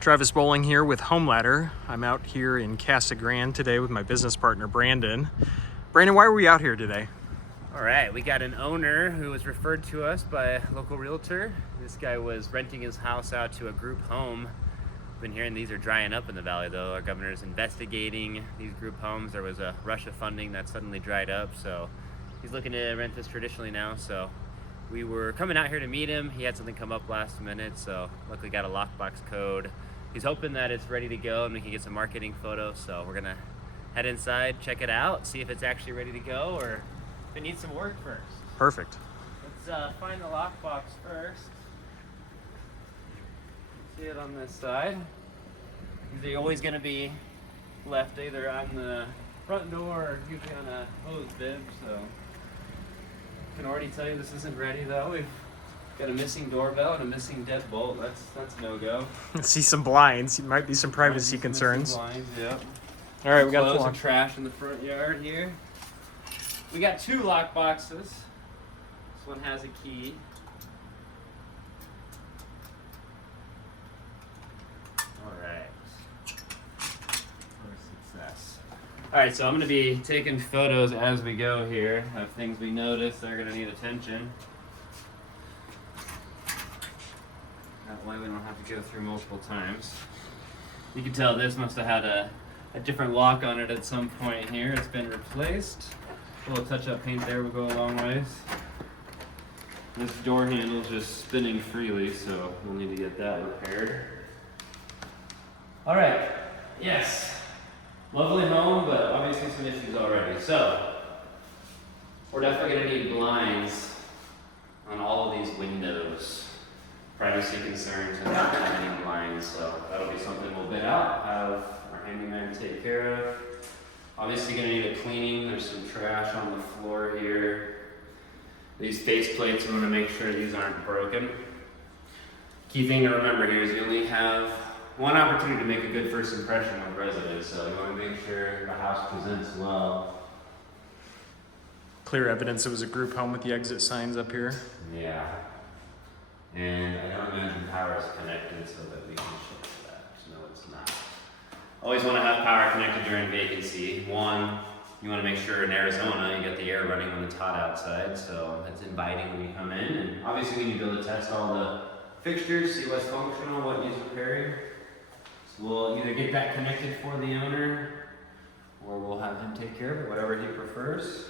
Travis Bowling here with Home Ladder. I'm out here in Casa Grande today with my business partner, Brandon. Brandon, why are we out here today? All right, we got an owner who was referred to us by a local realtor. This guy was renting his house out to a group home. Been hearing these are drying up in the valley though. Our governor is investigating these group homes. There was a rush of funding that suddenly dried up, so he's looking to rent this traditionally now. So we were coming out here to meet him. He had something come up last minute, so luckily got a lockbox code. He's hoping that it's ready to go and we can get some marketing photos. So we're gonna head inside, check it out, see if it's actually ready to go or if it needs some work first. Perfect. Let's find the lockbox first. See it on this side. They're always gonna be left either on the front door or usually on a hose bib, so I can already tell you this isn't ready though. We've got a missing doorbell and a missing deadbolt. That's no-go. See some blinds. Might be some privacy concerns. Blinds, yep. All right, we got Clothes the and trash in the front yard here. We got two lock boxes. This one has a key. Alright, so I'm going to be taking photos as we go here of things we notice that are going to need attention. That way we don't have to go through multiple times. You can tell this must have had a different lock on it at some point here. It's been replaced. A little touch-up paint there will go a long ways. This door handle is just spinning freely, so we'll need to get that repaired. Alright, yes. Lovely home, but obviously some issues already. So, we're definitely going to need blinds on all of these windows. Privacy concerns and not having blinds, so that'll be something we'll bid out, have our handyman take care of. Obviously going to need a cleaning. There's some trash on the floor here. These face plates, we want to make sure these aren't broken. Key thing to remember here is you only have one opportunity to make a good first impression with residents, so you want to make sure the house presents well. clear evidence it was a group home with the exit signs up here. Yeah. And I don't imagine power is connected so that we can check that. No, it's not. Always want to have power connected during vacancy. One, you want to make sure in Arizona you get the air running when it's hot outside, so that's inviting when you come in. And obviously we need to be able to test all the fixtures, see what's functional, what needs repairing. We'll either get that connected for the owner or we'll have him take care of it, whatever he prefers.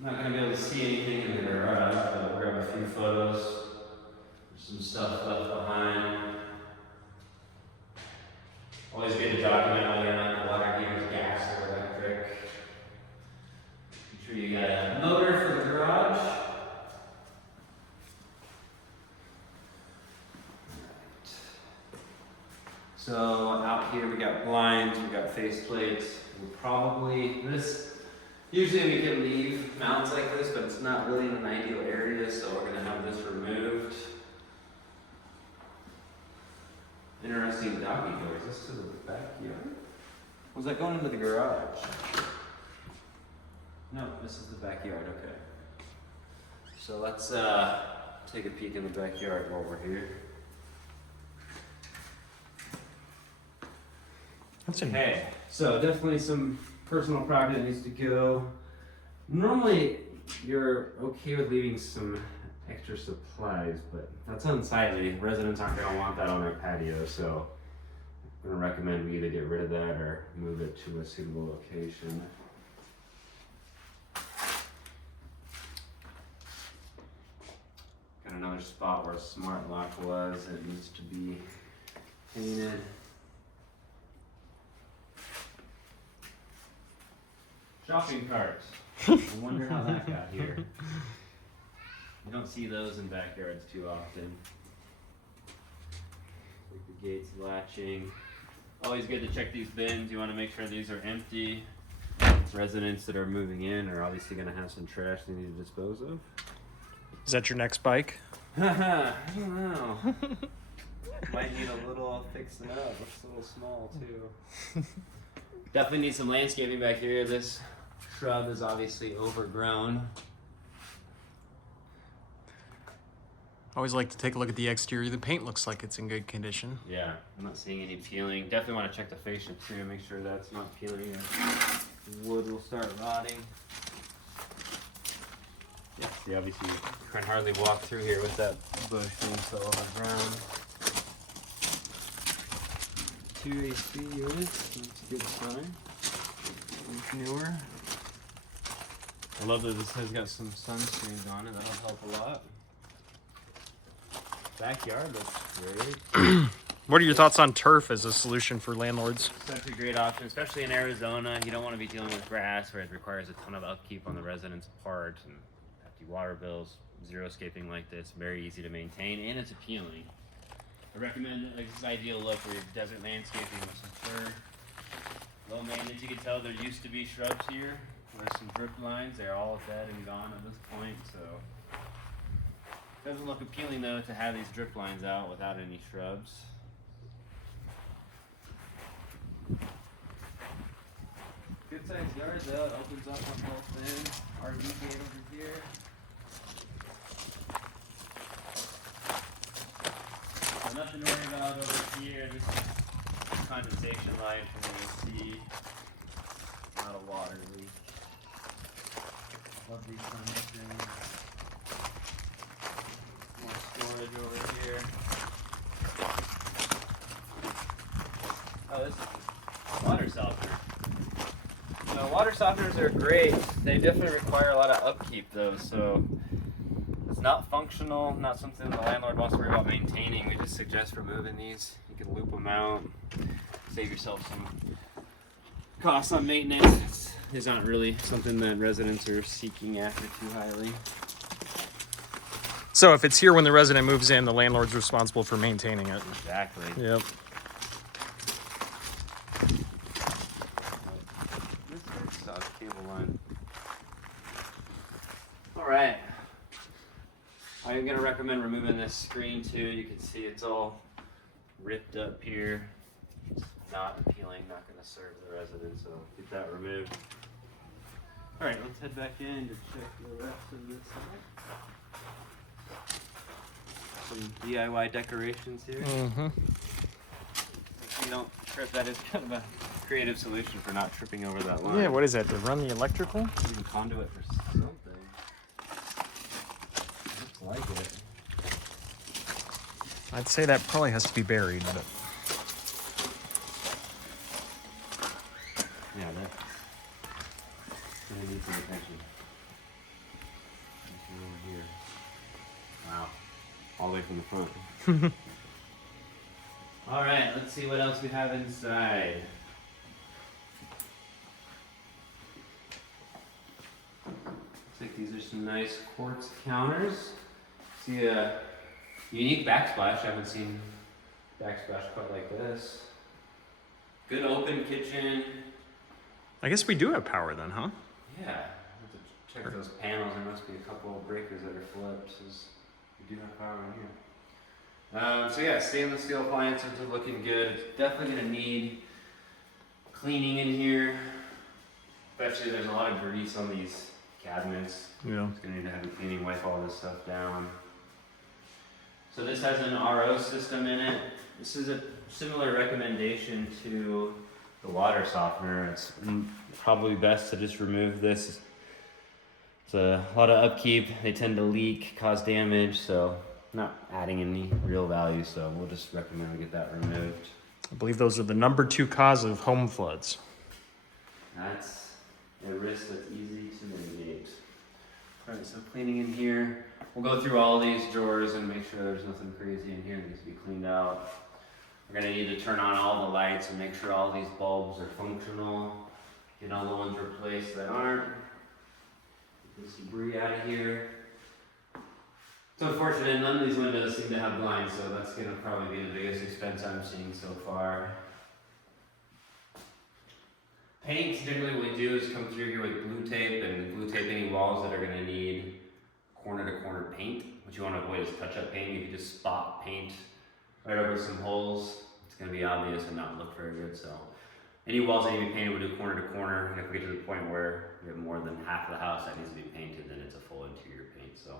I'm not going to be able to see anything in the garage, but I'll grab a few photos. There's some stuff left behind. Always good to document whether or not the water heater is gas or electric. Make sure you got a motor for the garage. So out here we got blinds, we got face plates. We'll probably, usually we can leave mounts like this, but it's not really in an ideal area, so we're gonna have this removed. Interesting doggy door. Is this to the backyard? Was that going into the garage? No, this is the backyard, okay. So let's take a peek in the backyard while we're here. Okay, so definitely some personal property that needs to go. Normally, you're okay with leaving some extra supplies, but that's unsightly. Residents aren't going to want that on their patio, so I'm going to recommend we either get rid of that or move it to a suitable location. Got another spot where a smart lock was. It needs to be painted. Shopping cart. I wonder how that got here. You don't see those in backyards too often. Like the gates latching. Always good to check these bins. You want to make sure these are empty. Residents that are moving in are obviously going to have some trash they need to dispose of. Is that your next bike? I don't know. Might need a little fixing up. Looks a little small too. Definitely need some landscaping back here. This shrub is obviously overgrown. Always like to take a look at the exterior. The paint looks like it's in good condition. Yeah, I'm not seeing any peeling. Definitely want to check the fascia too, make sure that's not peeling or wood will start rotting. Yeah, see, obviously you can hardly walk through here with that bush being so overgrown. 2 AC units, that's a good sign. It's newer. I love that this has got some sunscreens on it, that'll help a lot. Backyard looks great. What are your thoughts on turf as a solution for landlords? Such a great option, especially in Arizona. You don't want to be dealing with grass where it requires a ton of upkeep on the residents' part and hefty water bills. Xeriscaping like this, very easy to maintain, and it's appealing. I recommend like this ideal look for your desert landscaping with some fir. Low maintenance, you can tell there used to be shrubs here. There's some drip lines, they're all dead and gone at this point, so. Doesn't look appealing though to have these drip lines out without any shrubs. Good sized yard though, it opens up on both ends. RV gate over here. So nothing to worry about over here. This is condensation light from the AC. Not a water leak. Love these sunscreens. More storage over here. Oh, this is water softener. So water softeners are great. They definitely require a lot of upkeep though, so it's not functional, not something the landlord wants to worry about maintaining. We just suggest removing these. You can loop them out, save yourself some costs on maintenance. It's not really something that residents are seeking after too highly. So if it's here when the resident moves in, the landlord's responsible for maintaining it. Exactly. Yep. This is soft cable line. All right. I'm gonna recommend removing this screen too. You can see it's all ripped up here. It's not appealing, not gonna serve the residents, so get that removed. All right, let's head back in to check the rest of this side. Some DIY decorations here. Mm-hmm. If you don't trip, that is kind of a creative solution for not tripping over that line. Yeah, what is that, to run the electrical? Even conduit for something. Looks like it. I'd say that probably has to be buried, but Yeah, that's gonna need some attention. Let's see over here. Wow. All the way from the front. Alright, let's see what else we have inside. Looks like these are some nice quartz counters. See a unique backsplash. I haven't seen backsplash quite like this. Good open kitchen. I guess we do have power then, huh? Yeah, I have to check those panels. There must be a couple of breakers that are flipped. We do have power in here. So yeah, stainless steel appliances are looking good. It's definitely gonna need cleaning in here. Especially there's a lot of grease on these cabinets. Yeah. It's gonna need to have a cleaning, wipe all this stuff down. So this has an RO system in it. This is a similar recommendation to the water softener. It's probably best to just remove this. It's a lot of upkeep. They tend to leak, cause damage, so not adding any real value, so we'll just recommend we get that removed. I believe those are the #2 cause of home floods. That's a risk that's easy to mitigate. All right, so cleaning in here. We'll go through all these drawers and make sure there's nothing crazy in here that needs to be cleaned out. We're gonna need to turn on all the lights and make sure all these bulbs are functional. Get all the ones replaced that aren't. Get this debris out of here. It's unfortunate, none of these windows seem to have blinds, so that's gonna probably be the biggest expense I'm seeing so far. Paint, typically what we do is come through here with glue tape and glue tape any walls that are gonna need corner to corner paint. What you wanna avoid is touch-up paint. You can just spot paint right over some holes. It's gonna be obvious and not look very good, so. Any walls that need to be painted, we'll do corner to corner, and if we get to the point where we have more than half of the house that needs to be painted, then it's a full interior paint, so.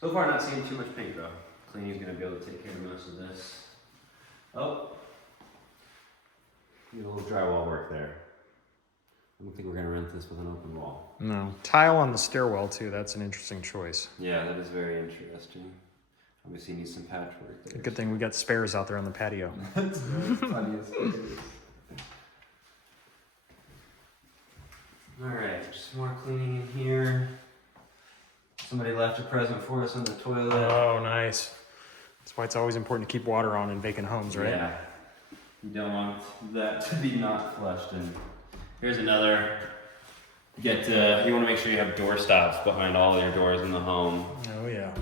So far, not seeing too much paint though. Cleaning's gonna be able to take care of most of this. Oh, need a little drywall work there. I don't think we're gonna rent this with an open wall. No. Tile on the stairwell too, that's an interesting choice. Yeah, that is very interesting. Obviously needs some patchwork there. Good thing we got spares out there on the patio. That's plenty of space. Alright, just more cleaning in here. Somebody left a present for us on the toilet. Oh, nice. That's why it's always important to keep water on in vacant homes, right? Yeah. You don't want that to be not flushed. And here's another. You want to make sure you have door stops behind all your doors in the home. Oh, yeah.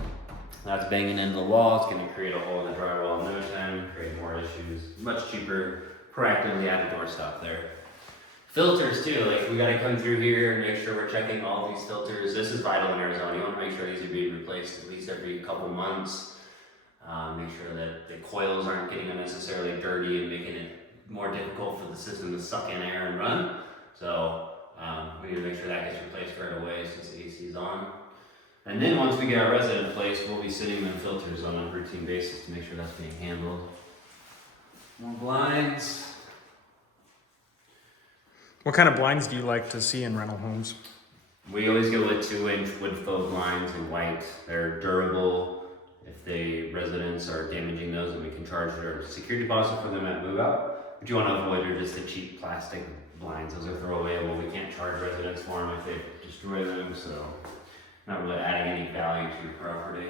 That's banging into the wall. It's going to create a hole in the drywall in no time, create more issues. Much cheaper, proactively add a door stop there. Filters too, like we got to come through here and make sure we're checking all these filters. This is vital in Arizona. You want to make sure these are being replaced at least every couple months. Make sure that the coils aren't getting unnecessarily dirty and making it more difficult for the system to suck in air and run. So we need to make sure that gets replaced right away since the AC is on. And then once we get our resident in place, we'll be sitting in filters on a routine basis to make sure that's being handled. More blinds. What kind of blinds do you like to see in rental homes? We always go with 2-inch wood faux blinds in white. They're durable. If the residents are damaging those, then we can charge their security deposit for them at move out. What you want to avoid are just the cheap plastic blinds. Those are throwaway. Well, we can't charge residents for them if they destroy them, so not really adding any value to your property.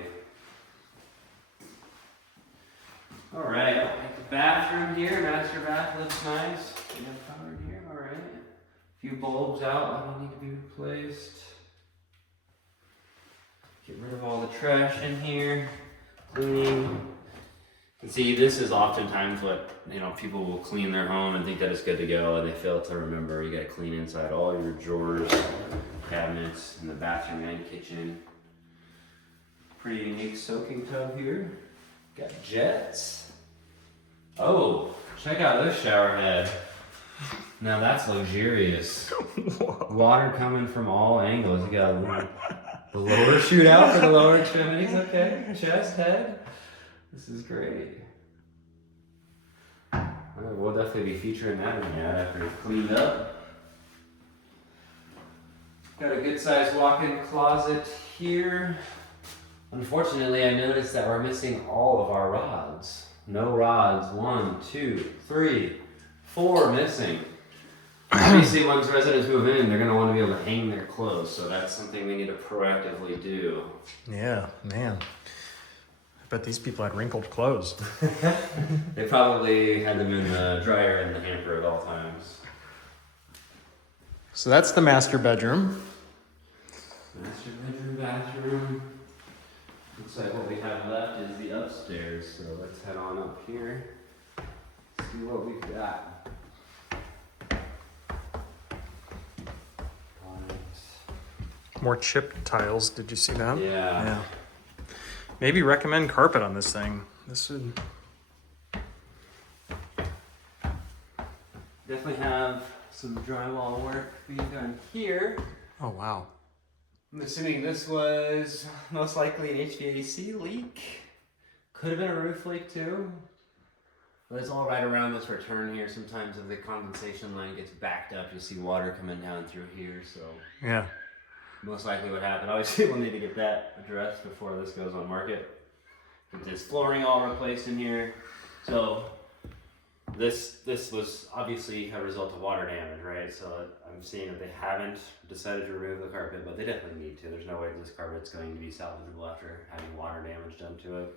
All right, like the bathroom here, master bath looks nice. We have power in here, all right. A few bulbs out that need to be replaced. Get rid of all the trash in here. Cleaning. And see, this is oftentimes what, people will clean their home and think that it's good to go, and they fail to remember you got to clean inside all your drawers, cabinets, in the bathroom and kitchen. Pretty unique soaking tub here. Got jets. Oh, check out this shower head. Now that's luxurious. Water coming from all angles. You got the lower shoot out for the lower extremities. Okay, chest, head. This is great. We'll definitely be featuring that in the ad after it's cleaned up. Got a good sized walk-in closet here. Unfortunately, I noticed that we're missing all of our rods. No rods. 1, 2, 3, 4 missing. Obviously, once residents move in, they're going to want to be able to hang their clothes, so that's something we need to proactively do. Yeah, man. I bet these people had wrinkled clothes. They probably had them in the dryer and the hamper at all times. So that's the master bedroom. Master bedroom, bathroom. Looks like what we have left is the upstairs, so let's head on up here. See what we've got. More chipped tiles. Did you see that? Yeah. Maybe recommend carpet on this thing. This would Definitely have some drywall work being done here. Oh wow. I'm assuming this was most likely an HVAC leak. Could have been a roof leak too. But it's all right around this return here. Sometimes if the condensation line gets backed up, you'll see water coming down through here. So Yeah. most likely what happened. Obviously we'll need to get that addressed before this goes on market. Get this flooring all replaced in here. So this was obviously a result of water damage, right? So I'm seeing that they haven't decided to remove the carpet, but they definitely need to. There's no way this carpet's going to be salvageable after having water damage done to it.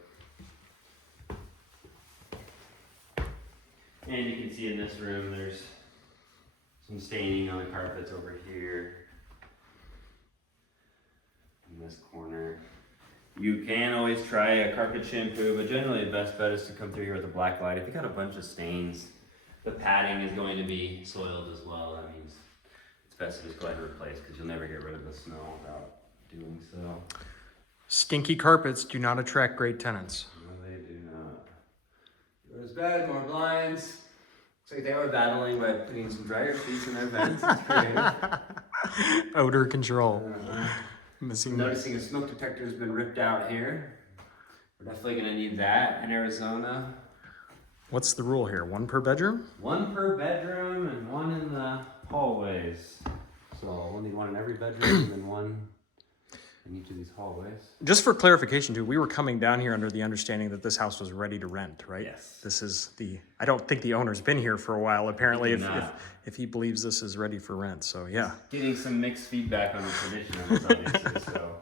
And you can see in this room there's some staining on the carpets over here. In this corner. You can always try a carpet shampoo, but generally the best bet is to come through here with a black light. If you got a bunch of stains, the padding is going to be soiled as well. That means it's best to just go ahead and replace because you'll never get rid of the smell without doing so. Stinky carpets do not attract great tenants. No, they do not. Goes bed, more blinds. Looks like they were battling by putting some dryer sheets in their vents. It's great. Odor control. Missing. Noticing a smoke detector has been ripped out here. We're definitely gonna need that in Arizona. What's the rule here? 1 per bedroom? 1 per bedroom and 1 in the hallways. So we'll need 1 in every bedroom and then 1 in each of these hallways. Just for clarification too, we were coming down here under the understanding that this house was ready to rent, right? Yes. This is I don't think the owner's been here for a while, apparently, Not. if he believes this is ready for rent, so yeah. Getting some mixed feedback on the condition of this, obviously. So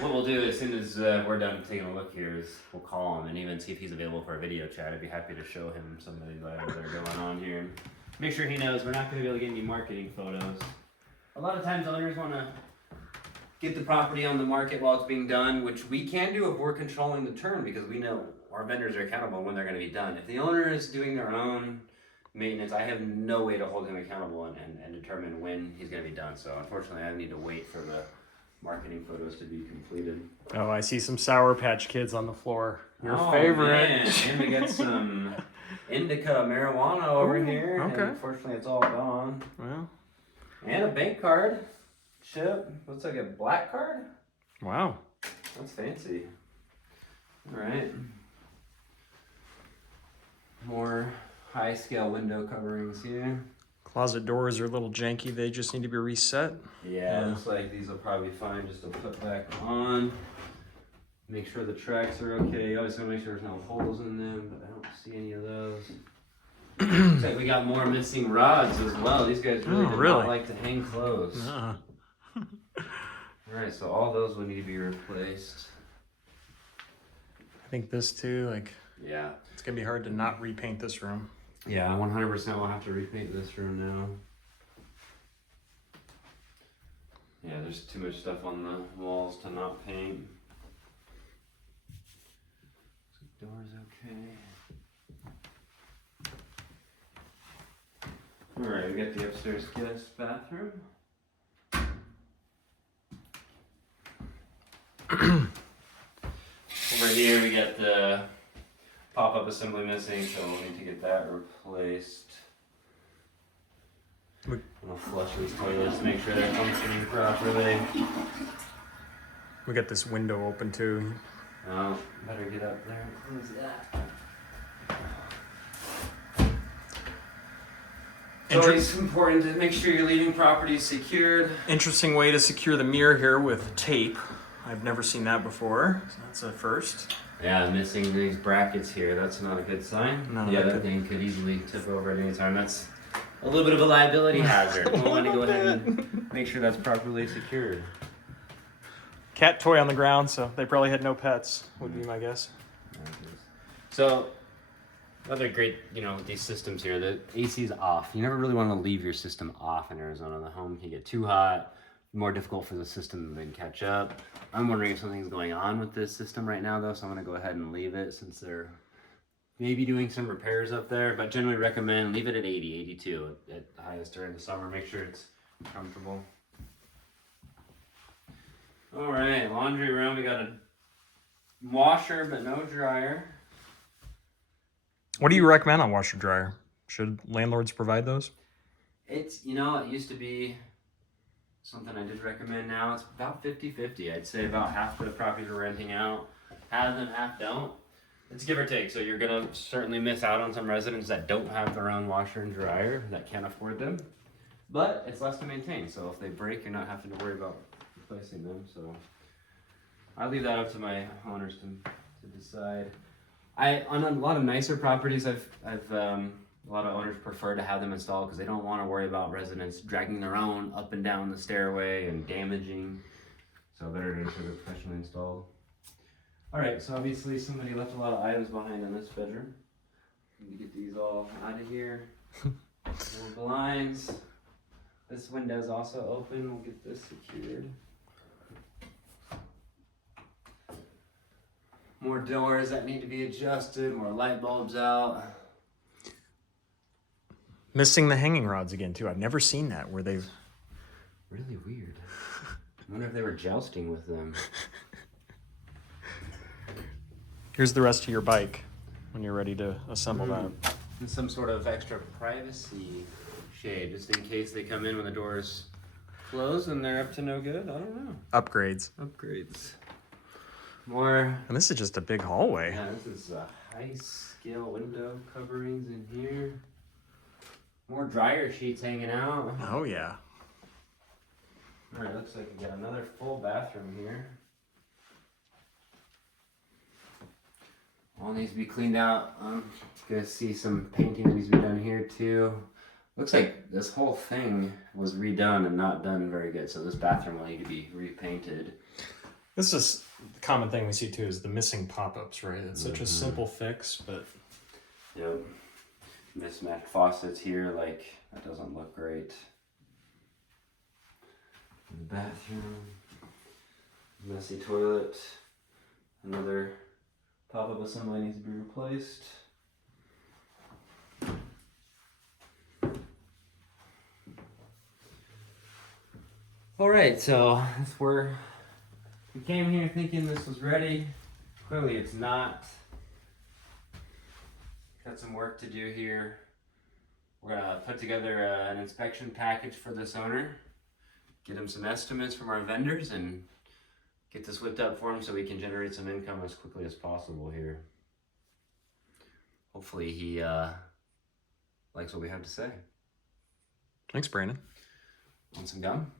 what we'll do as soon as we're done taking a look here is we'll call him and even see if he's available for a video chat. I'd be happy to show him some of the items that are going on here. Make sure he knows we're not going to be able to get any marketing photos. A lot of times owners want to get the property on the market while it's being done, which we can do if we're controlling the term, because we know our vendors are accountable when they're going to be done. If the owner is doing their own maintenance, I have no way to hold him accountable and determine when he's going to be done. So unfortunately, I need to wait for the marketing photos to be completed. Oh, I see some Sour Patch Kids on the floor. Your Oh, favorite. Man. And we got some indica marijuana over here. Okay. And unfortunately, it's all gone. Well, And a bank card. Chip. Looks like a black card. wow. That's fancy. All right. More high scale window coverings here. Closet doors are a little janky. They just need to be reset. Yeah, looks like these will probably be fine just to put back on. Make sure the tracks are okay. You always gotta make sure there's no holes in them, but I don't see any of those. Looks like we got more missing rods as well. These guys really do not like to hang clothes. Alright, so all those will need to be replaced. I think this too, Yeah. it's gonna be hard to not repaint this room. Yeah, 100% we'll have to repaint this room now. Yeah, there's too much stuff on the walls to not paint. So door's okay. Alright, we got the upstairs guest bathroom. Over here we got the pop-up assembly missing, so we'll need to get that replaced. I'm gonna flush these toilets, make sure they're functioning properly. We got this window open too. Oh, better get up there and close that. It's always important to make sure you're leaving properties secured. Interesting way to secure the mirror here with tape. I've never seen that before, so that's a first. Yeah, missing these brackets here, that's not a good sign. No, yeah, that thing could easily tip over at any time. That's a little bit of a liability hazard. We want to go ahead and make sure that's properly secured. Cat toy on the ground, so they probably had no pets, would be my guess. So, other great, with these systems here, the AC's off. You never really want to leave your system off in Arizona. The home can get too hot, more difficult for the system to then catch up. I'm wondering if something's going on with this system right now, though, so I'm going to go ahead and leave it since they're maybe doing some repairs up there, but generally recommend leave it at 80, 82 at the highest during the summer. Make sure it's comfortable. All right, laundry room. We got a washer, but no dryer. What do you recommend on washer dryer? Should landlords provide those? It's, it used to be something I did recommend. Now it's about 50-50. I'd say about half the properties are renting out, half them, half don't. It's give or take. So you're gonna certainly miss out on some residents that don't have their own washer and dryer, that can't afford them. But it's less to maintain. So if they break, you're not having to worry about replacing them. So I leave that up to my owners to decide. On a lot of nicer properties, a lot of owners prefer to have them installed because they don't want to worry about residents dragging their own up and down the stairway and damaging. So better to ensure they're professionally installed. All right, so obviously somebody left a lot of items behind in this bedroom. Need to get these all out of here. More blinds. This window's also open. We'll get this secured. More doors that need to be adjusted, more light bulbs out. Missing the hanging rods again too. I've never seen that where they've... Really weird. I wonder if they were jousting with them. Here's the rest of your bike when you're ready to assemble that. And some sort of extra privacy shade, just in case they come in when the door's closed and they're up to no good. I don't know. Upgrades. Upgrades. More. And this is just a big hallway. Yeah, this is high scale window coverings in here. More dryer sheets hanging out. Oh yeah. All right, looks like we got another full bathroom here. All needs to be cleaned out. Gonna see some painting that needs to be done here too. Looks like this whole thing was redone and not done very good, so this bathroom will need to be repainted. This is the common thing we see too, is the missing pop-ups, right? It's such a simple fix, but... Yep. Mismatched faucets here, like, that doesn't look great. The bathroom. Messy toilet. Another pop-up assembly needs to be replaced. Alright, so that's where we came here thinking this was ready. Clearly it's not. Got some work to do here. We're gonna put together an inspection package for this owner, get him some estimates from our vendors, and get this whipped up for him so we can generate some income as quickly as possible here. Hopefully he likes what we have to say. Thanks, Brandon. Want some gum?